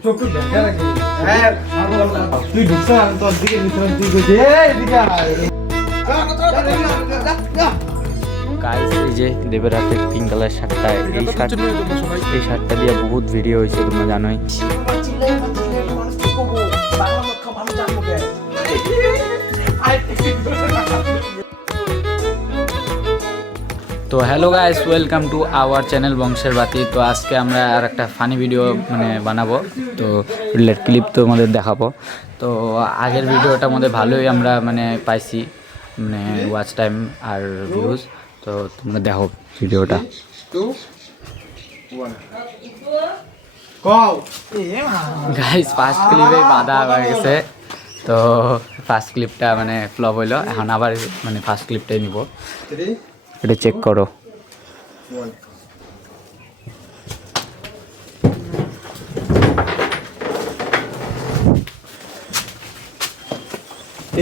তুই ঢুকছ আমি তোর দিকে তুই কইছিস এদিকে গাইস এই যে দেবের হাতে পিঙ্ক কালার শার্টটা এই শার্টটা দিয়ে বহুত ভিডিও হয়েছে তোমরা জানোই। তো hello guys, welcome to our channel বংশের বাতি। তো আজকে আমরা আর একটা ফানি ভিডিও বানাবো, তো ক্লিপ তো আমাদের দেখাবো। তো আগের ভিডিওটার মধ্যে ভালোই আমরা পাইছি ওয়াচ টাইম আর ভিউজ। তো তোমরা দেখো ভিডিওটা। গাইস ফার্স্ট ক্লিপে বাধা হয়ে গেছে, তো ফার্স্ট ক্লিপটা ফ্লপ হইলো। এখন আবার ফার্স্ট ক্লিপটাই নিব, এটা চেক করো।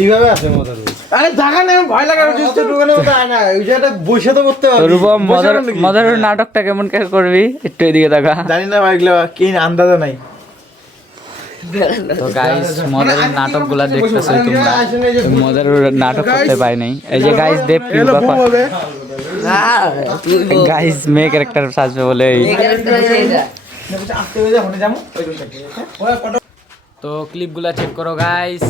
এইভাবে আছে মজার। আরে জায়গা নেই, ভয় লাগে না, ওই জায়গাটা বসে তো করতে হবে। রূপম মজার নাটকটা কেমন করবি একটু এদিকে দেখা। জানি না ভাই, এগুলো কি আন্দাজা নাই। তো গাইস মজার নাটকগুলা দেখতেছো তোমরা, মজার নাটক করতে পাই নাই। এই যে গাইস দেব গাইস মে ক্যারেক্টার সাজবে বলে। তো ক্লিপগুলা চেক করো গাইস।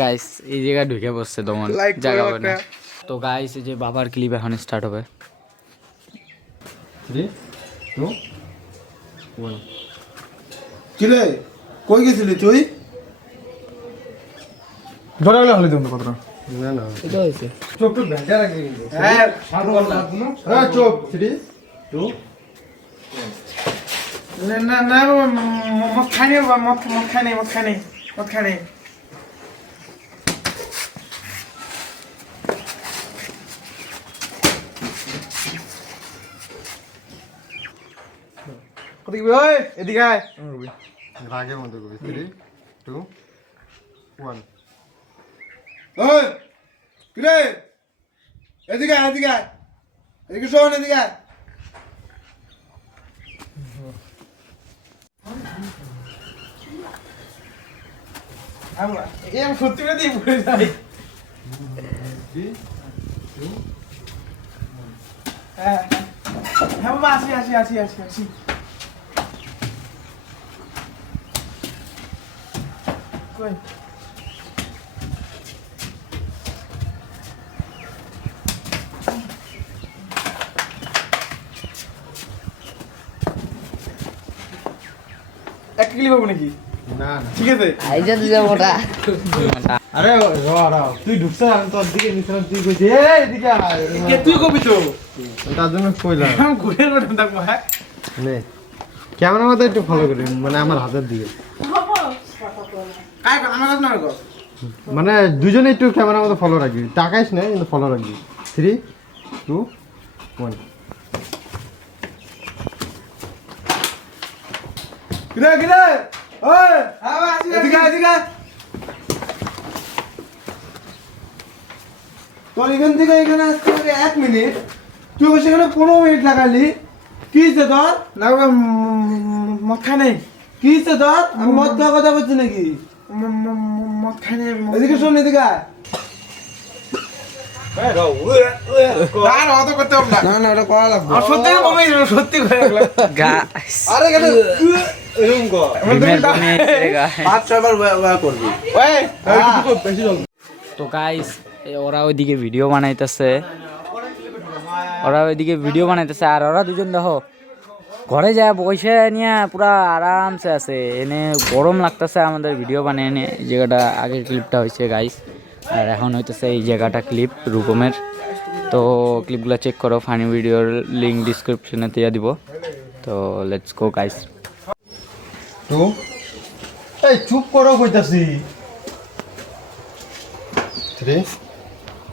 গাইস এই জায়গায় ঢুকে বসছে দমন, জায়গা পাবে না। তো গাইস এই যে বাবার ক্লিপ এখন স্টার্ট হবে। কিরে কই গেছিলি তুই? ধরে গেলে হলে তুমি কতটা না না এটা হইছে চোখ তো ভেজা রাখি কিন্তু। হ্যাঁ সাধু লাগলো। হ্যাঁ চোখ 3 2 না না না মত খানি মত খানি কত কি ওই এদিকে আয় রাগের মধ্যে কবি 3 2 1 ওই কিরে এদিকে শোন এদিকে আয়। আমরা এম সত্যি করে দিয়ে পড়ে যাই। হ্যাঁ হ্যাঁ বাবা আসি কই এক ক্লিপ হবে নাকি? না ঠিক আছে আইজা দিলে মোটা। আরে তুই ঢুকছ আমি তোর দিকে নিছিলাম, তুই কইছিস এদিকে কে তুই কবি তো তার জন্য কইলাম আমি ঘুরে রইলাম। দেখো হ্যাঁ নে ক্যামেরা মধ্যে একটু ফলো করি, আমার হাতের দিকে কাই আমার কাছে না গো, দুজনে একটু ক্যামেরার মধ্যে ফলো রাখবি, টাকাইস না কিন্তু ফলো রাখবি। 3 2 1 কিরে ওই এদিকে তোর এখান থেকে এখানে আসতে হবে 1 মিনিট, তুই সেখানে 15 মিনিট লাগালি। কি হচ্ছে তোর? না মদ খানে কি হচ্ছে তোর? আমি মদ খাওয়ার কথা বলছি নাকি? মদ খানে এদিকে শোন, এদিকে তো গাইস ওরা ওইদিকে ভিডিও বানাইতেছে, আর ওরা দুজন দেখো ঘরে যায় বসে নিয়ে পুরা আরামসে আছে। এনে গরম লাগতেছে আমাদের ভিডিও বানিয়ে এনে। এই জায়গাটা আগের ক্লিপটা হয়েছে গাইস, আর এখন হইতেছে এই জায়গাটা ক্লিপ রূপমের। তো ক্লিপগুলো চেক করো, ফানি ভিডিওর লিঙ্ক ডিসক্রিপশনে দিয়ে দিব। তো লেটস গো গাইস। চুপ করো কইতাছি। 3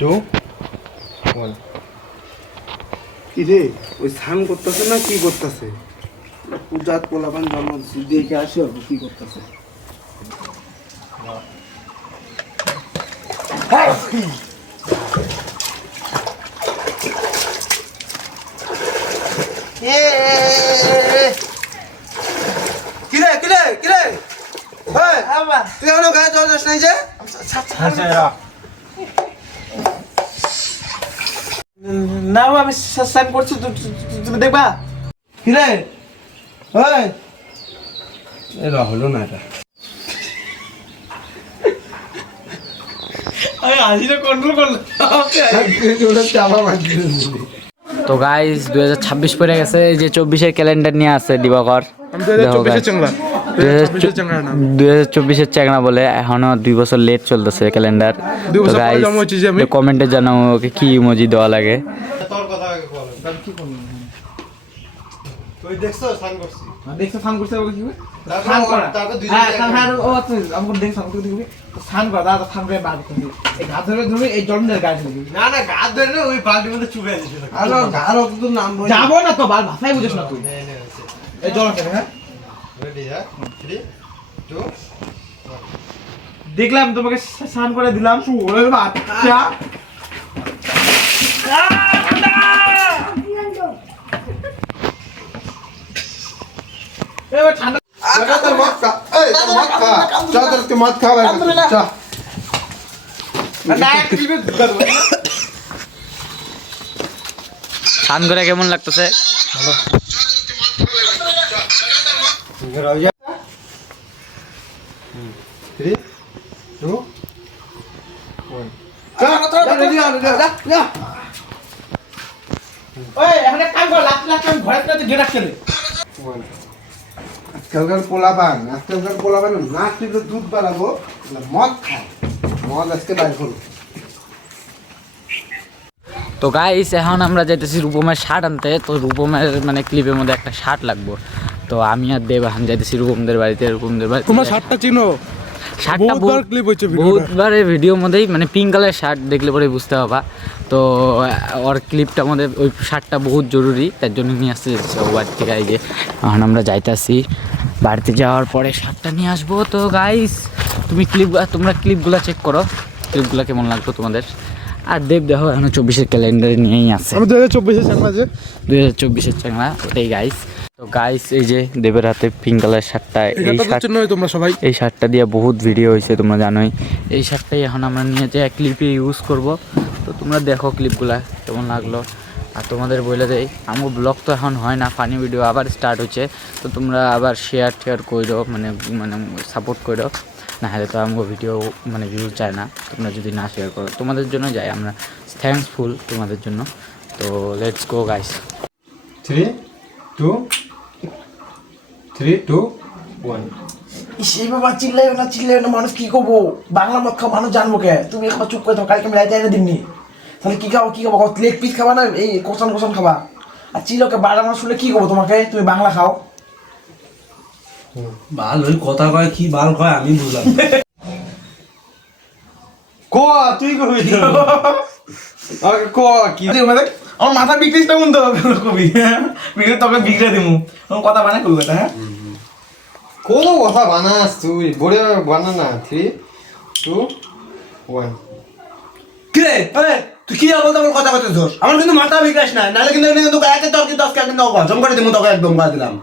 2 1 কি রে ওই স্নান করতেছে না কি করতেছে? পূজাত পোলাপান জন্ম দেখে আসো কি করতেছে কিরে কিরে কিরে তুই এখনো গায়ে জল যাস নাই যে না আমি সাইন করছি তুমি দেখবা কিরে এরা হলো না এটা তো গাইস 2026 পড়ে গেছে, এই যে 24-এর ক্যালেন্ডার নিয়ে আছে দিবাকর। 2024-এর চ্যাংড়া বলে, এখনো 2 বছর লেট চলতেছে ক্যালেন্ডার। তো গাইস কমেন্টে জানাও ওকে কি ইমোজি দেওয়া লাগে। তোর কথা বল, আমি কি করব? তুই দেখছো সান করছিস? দেখছো সান করছিস বলে কি হবে? সান করা তারপর দুই হ্যাঁ সান ও তুই আমাকে দেখ সান করতে দিবি। সান করা দাদা সান করে বাদ করে দিবি। এই ঘাট ধরে ধরে এই জন্মের গাছ দিবি। না না ঘাট ধরে না ওই বালতির মধ্যে চুবে দিছিস। আলো ঘাড় তো নাম বল। যাবো না তো বাল ভাষাই বুঝিস না তুই। এই জল কেন হ্যাঁ? রেডি হ্যাঁ 3 2 দেখলাম তোমাকে স্নান করে দিলাম ওরে বাচ্চা এবার ঠান্ডা তোর মত খা এই তোর মত খা চল তোর তুই মত খা ভাই চল না ক্লিপে ঢুকা দেব স্নান করে কেমন লাগতেছে? ভালো আজকালকার পোলাপান না কিন্তু দুধ বাড়াবো মদ খায় মদ আজকে বাইর করবো তো গাইস এখন আমরা যাইতেছি রূপমের শার্ট আনতে। তো রূপমের মানে ক্লিপের মধ্যে একটা শার্ট লাগবো। তো আমি আর দেব এখন যাইতেছি রূপমদের বাড়িতে। রূপমদের বাড়িতে তোমরা শার্টটা চিনো? শার্টটা বহুতবার ক্লিপ হচ্ছে বহুতবারের ভিডিওর মধ্যেই, মানে পিঙ্ক কালার শার্ট দেখলে পরে বুঝতে পারবা। তো ওর ক্লিপটা আমাদের ওই শার্টটা বহুত জরুরি, তার জন্য নিয়ে আসতে যাচ্ছি ও বাড়ি থেকে। এই যে এখন আমরা যাইতেছি, বাড়িতে যাওয়ার পরে শার্টটা নিয়ে আসবো। তো গাইস তোমরা ক্লিপগুলো চেক করো, ক্লিপগুলো কেমন লাগতো তোমাদের। আর দেব দেখো এখন 24-এর ক্যালেন্ডারে নিয়েই আছে, আমি 2024-এর চ্যাংড়া যে 2024-এর চ্যাংড়া ওটাই গাইস। তো গাইস এই যে দেবের হাতে পিঙ্ক কালার শার্টটা, এই শার্ট তোমরা সবাই এই শার্টটা দিয়ে বহুত ভিডিও হয়েছে তোমরা জানোই। এই শার্টটাই এখন আমরা নিয়ে যাই ক্লিপে ইউজ করব। তো তোমরা দেখো ক্লিপগুলা কেমন লাগলো। আর তোমাদের বলে দেই আমার ব্লগ তো এখন হয় না, ফানি ভিডিও আবার স্টার্ট হচ্ছে। তো তোমরা আবার শেয়ার করো, মানে সাপোর্ট করো, না হলে তো আমার ভিডিও মানে ভিউ চায় না। তোমরা যদি না শেয়ার করো তোমাদের জন্য যাই, আমরা থ্যাঙ্কসফুল তোমাদের জন্য। তো লেটস গো গাইস। 3 2 3 2 1 সেই বাবা চিল্লাই না মানুষ কি করবো বাংলা মদ খাও মানুষ জানবো কে তুমি একবার চুপ করে থাকো কালকে আমি রাইতে এনে দিমনি তাহলে কি খাবো লেগ পিস খাবা না এই কোশান খাবা আর চিলোকে বাড়া মাছ শুনলে কি করবো তোমাকে তুমি বাংলা খাও বাল ওই কথা কয় কি বাল কয় আমি বুঝলাম কো তুই কবি আর কো কি আমার মাথা বিক্রিস না কোন তো কবি বিক্রি তোকে বিক্রি দিমু কথা বানাই করবো হ্যাঁ কোনো কথা বানাস তুই বড় বানা না 3 2 1 কিরে তুই কি বলতে আমার কথা কথা ধর আমার কিন্তু মাথা বিক্রিস না নাহলে কিন্তু একে তোর কি 10 কে কিন্তু জম করে দিমু তোকে একদম বাদ দিলাম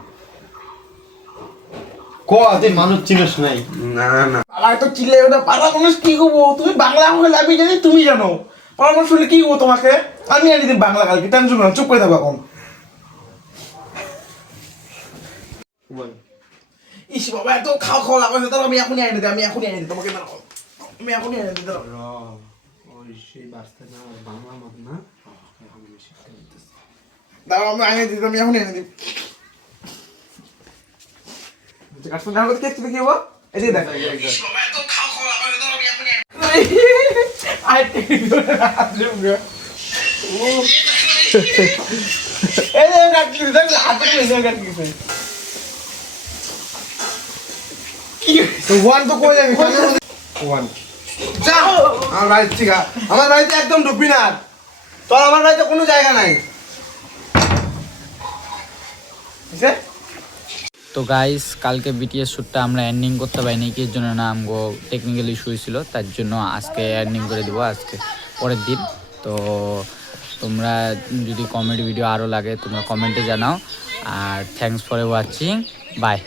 কো তুই মানুষ চিনিস নাই না পালা তো চিল্লাই ওটা পালা মানুষ কি করবো তুমি বাংলা আমাকে লাভি জানি তুমি জানো পালা মানুষ শুনলে কি করবো তোমাকে আমি আনি দিই বাংলা কালকে টেনশন না চুপ করে থাকো এখন ইস বাবা এত খাওয়া লাগবে তাহলে আমি এখনই আনি দিই তোমাকে আমি এখনই আনি দিই ওই সেই বাস্তা না বাংলা মত না দাঁড়াও আমি আনি দিই আমি এখনই আনি দিই কাটছো না করতে কি কি হবো এই যে দেখ বাবা এত খাওয়া লাগবে তাহলে আমি এখনই আই এই যে কাটছি দেখ হাতে করে কাটছি তো 1 তো কই যাবি 1 যা আমার বাড়ি ঠিক আছে আমার বাড়িতে একদম ঢুকবি না তোর আমার বাড়িতে কোনো জায়গা নাই বুঝছে তো গাইস কালকে বিটিএস শ্যুটটা আমরা এন্ডিং করতে পারিনি, কি জন্য না আমগো টেকনিক্যাল ইস্যু হয়েছিল, তার জন্য আজকে এন্ডিং করে দেবো আজকে পরের দিন। তো তোমরা যদি কমেডি ভিডিও আরও লাগে তোমরা কমেন্টে জানাও। আর থ্যাঙ্কস ফর ওয়াচিং, বাই।